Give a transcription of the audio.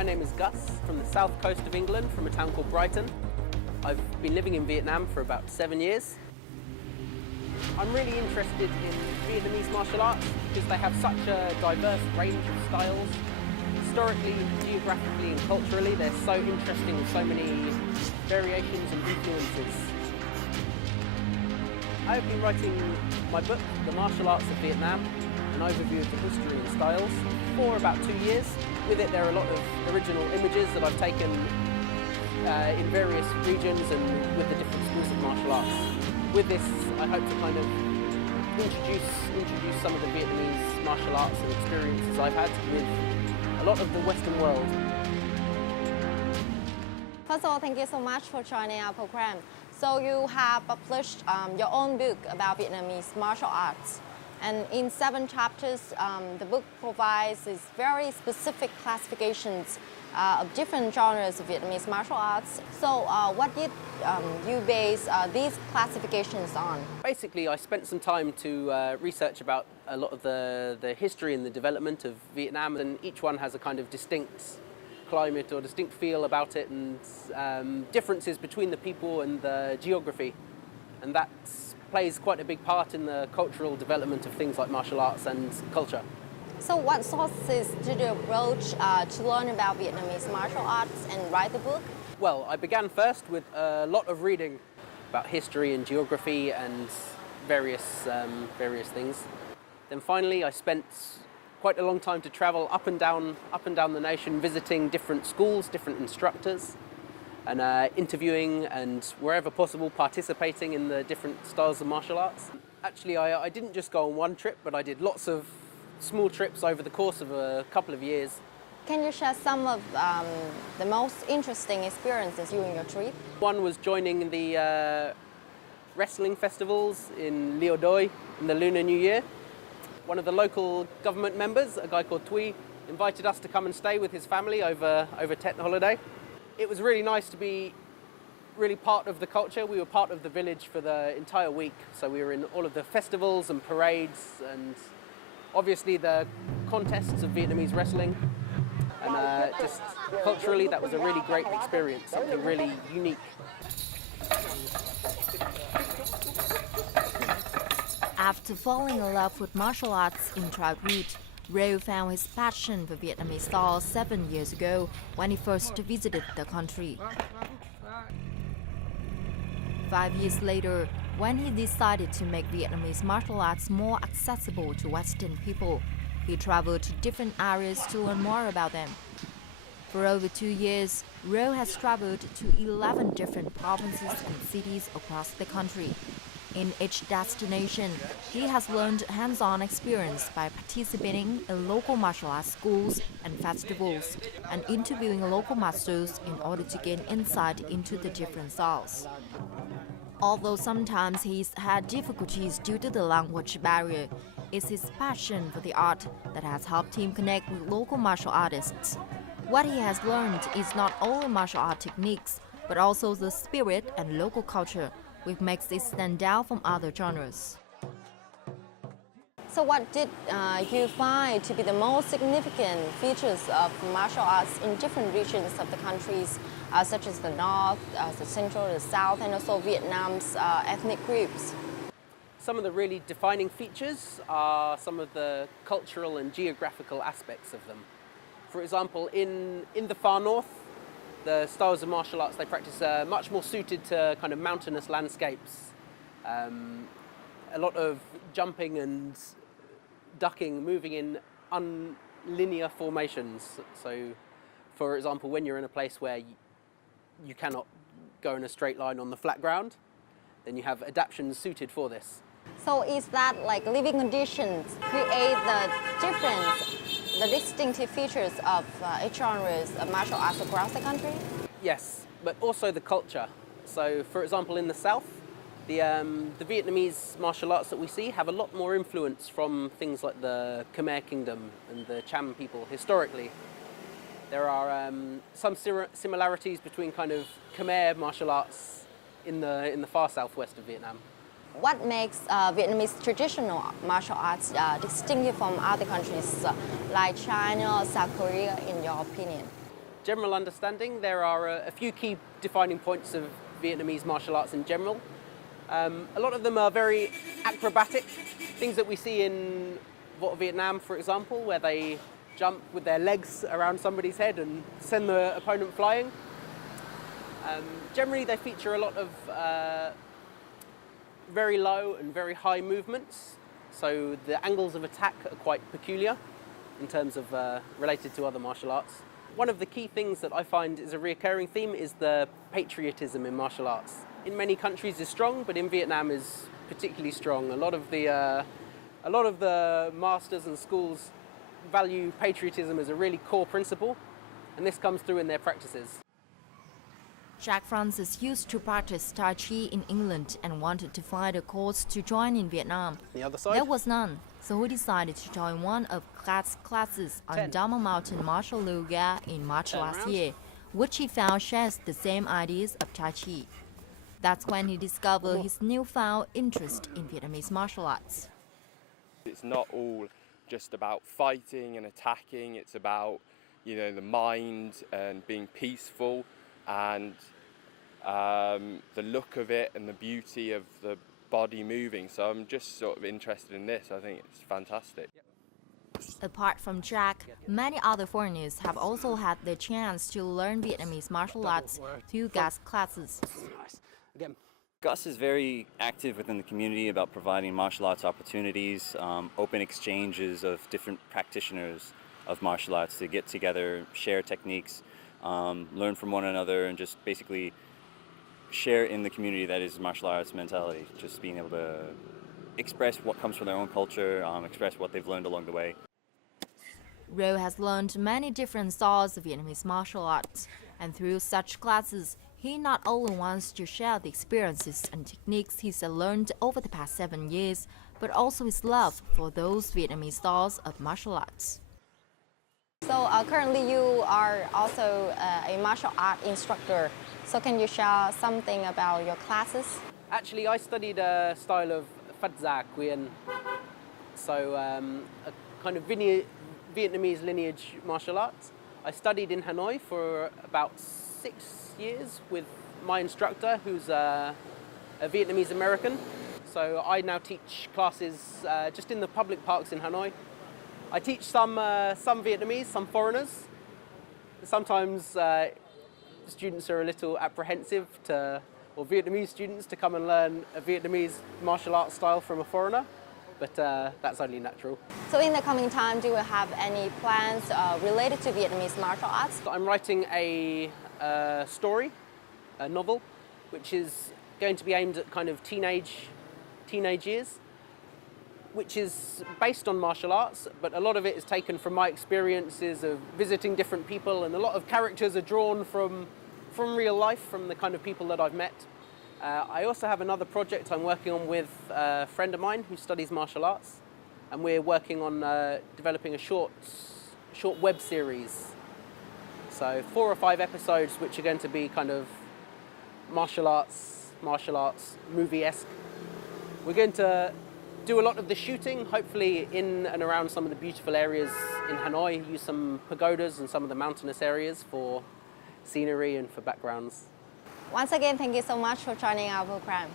My name is Gus, from the south coast of England, from a town called Brighton. I've been living in Vietnam for about 7 years. I'm really interested in Vietnamese martial arts because they have such a diverse range of styles. Historically, geographically and culturally, they're so interesting with so many variations and influences. I've been writing my book, The Martial Arts of Vietnam, an overview of the history and styles, for about 2 years. With it, there are a lot of original images that I've taken in various regions and with the different schools of martial arts. With this, I hope to kind of introduce some of the Vietnamese martial arts and experiences I've had with a lot of the Western world. First of all, thank you so much for joining our program. So you have published your own book about Vietnamese martial arts. And in 7 chapters, the book provides these very specific classifications of different genres of Vietnamese martial arts. So what did you base these classifications on? Basically, I spent some time to research about a lot of the history and the development of Vietnam, and each one has a kind of distinct climate or distinct feel about it, and differences between the people and the geography. And that plays quite a big part in the cultural development of things like martial arts and culture. So what sources did you approach to learn about Vietnamese martial arts and write the book? Well, I began first with a lot of reading about history and geography and various things. Then finally I spent quite a long time to travel up and down the nation, visiting different schools, different instructors, and interviewing and wherever possible participating in the different styles of martial arts. Actually, I didn't just go on one trip, but I did lots of small trips over the course of a couple of years. Can you share some of the most interesting experiences during your trip? One was joining the wrestling festivals in Liu Doi in the Lunar New Year. One of the local government members, a guy called Thuy, invited us to come and stay with his family over Tet holiday. It was really nice to be really part of the culture. We were part of the village for the entire week, so we were in all of the festivals and parades and obviously the contests of Vietnamese wrestling. And just culturally, that was a really great experience, something really unique. After falling in love with martial arts in childhood, Ro found his passion for Vietnamese style 7 years ago when he first visited the country. 5 years later, when he decided to make Vietnamese martial arts more accessible to Western people, he traveled to different areas to learn more about them. For over 2 years, Ro has traveled to 11 different provinces and cities across the country. In each destination, he has learned hands-on experience by participating in local martial arts schools and festivals and interviewing local masters in order to gain insight into the different styles. Although sometimes he's had difficulties due to the language barrier, it's his passion for the art that has helped him connect with local martial artists. What he has learned is not only martial art techniques, but also the spirit and local culture, which makes it stand out from other genres. So what did you find to be the most significant features of martial arts in different regions of the countries, such as the North, the Central, the South, and also Vietnam's ethnic groups? Some of the really defining features are some of the cultural and geographical aspects of them. For example, in the far north, the styles of martial arts they practice are much more suited to kind of mountainous landscapes. A lot of jumping and ducking, moving in unlinear formations. So, for example, when you're in a place where you cannot go in a straight line on the flat ground, then you have adaptations suited for this. So is that like living conditions create the difference, the distinctive features of each genres of martial arts across the country? Yes, but also the culture. So, for example, in the south, the Vietnamese martial arts that we see have a lot more influence from things like the Khmer Kingdom and the Cham people historically. There are some similarities between kind of Khmer martial arts in the far southwest of Vietnam. What makes Vietnamese traditional martial arts distinctive from other countries like China or South Korea, in your opinion? general understanding, there are a few key defining points of Vietnamese martial arts in general. A lot of them are very acrobatic, things that we see in Vietnam, for example, where they jump with their legs around somebody's head and send the opponent flying. Generally, they feature a lot of very low and very high movements, so the angles of attack are quite peculiar in terms of related to other martial arts. One of the key things that I find is a recurring theme is the patriotism in martial arts. In many countries is strong, but in Vietnam is particularly strong. A lot of the masters and schools value patriotism as a really core principle, and this comes through in their practices. Jack Francis used to practice Tai Chi in England and wanted to find a course to join in Vietnam. The other side. There was none, so he decided to join one of Clat's classes on Dama Mountain Martial Yoga in March last year, which he found shares the same ideas of Tai Chi. That's when he discovered his newfound interest in Vietnamese martial arts. It's not all just about fighting and attacking, it's about, the mind and being peaceful and the look of it and the beauty of the body moving. So I'm just sort of interested in this. I think it's fantastic. Apart from Jack, many other foreigners have also had the chance to learn Vietnamese martial arts through Gus classes. Again. Gus is very active within the community about providing martial arts opportunities, open exchanges of different practitioners of martial arts to get together, share techniques, learn from one another, and just basically share in the community that is martial arts mentality, just being able to express what comes from their own culture, express what they've learned along the way. Ro has learned many different styles of Vietnamese martial arts, and through such classes, he not only wants to share the experiences and techniques he's learned over the past 7 years, but also his love for those Vietnamese styles of martial arts. So currently you are also a martial art instructor. So can you share something about your classes? Actually, I studied a style of Phật gia Quyền, so a kind of Vietnamese lineage martial arts. I studied in Hanoi for about 6 years with my instructor, who's a Vietnamese American. So I now teach classes just in the public parks in Hanoi. I teach some Vietnamese, some foreigners. Sometimes students are a little apprehensive or Vietnamese students to come and learn a Vietnamese martial arts style from a foreigner, but that's only natural. So in the coming time, do you have any plans related to Vietnamese martial arts? I'm writing a story, a novel, which is going to be aimed at kind of teenage years, which is based on martial arts, but a lot of it is taken from my experiences of visiting different people, and a lot of characters are drawn from real life, from the kind of people that I've met. I also have another project I'm working on with a friend of mine who studies martial arts, and we're working on developing a short web series. So 4 or 5 episodes which are going to be kind of martial arts movie-esque. We're going to do a lot of the shooting, hopefully in and around some of the beautiful areas in Hanoi, use some pagodas and some of the mountainous areas for scenery and for backgrounds. Once again, thank you so much for joining our program.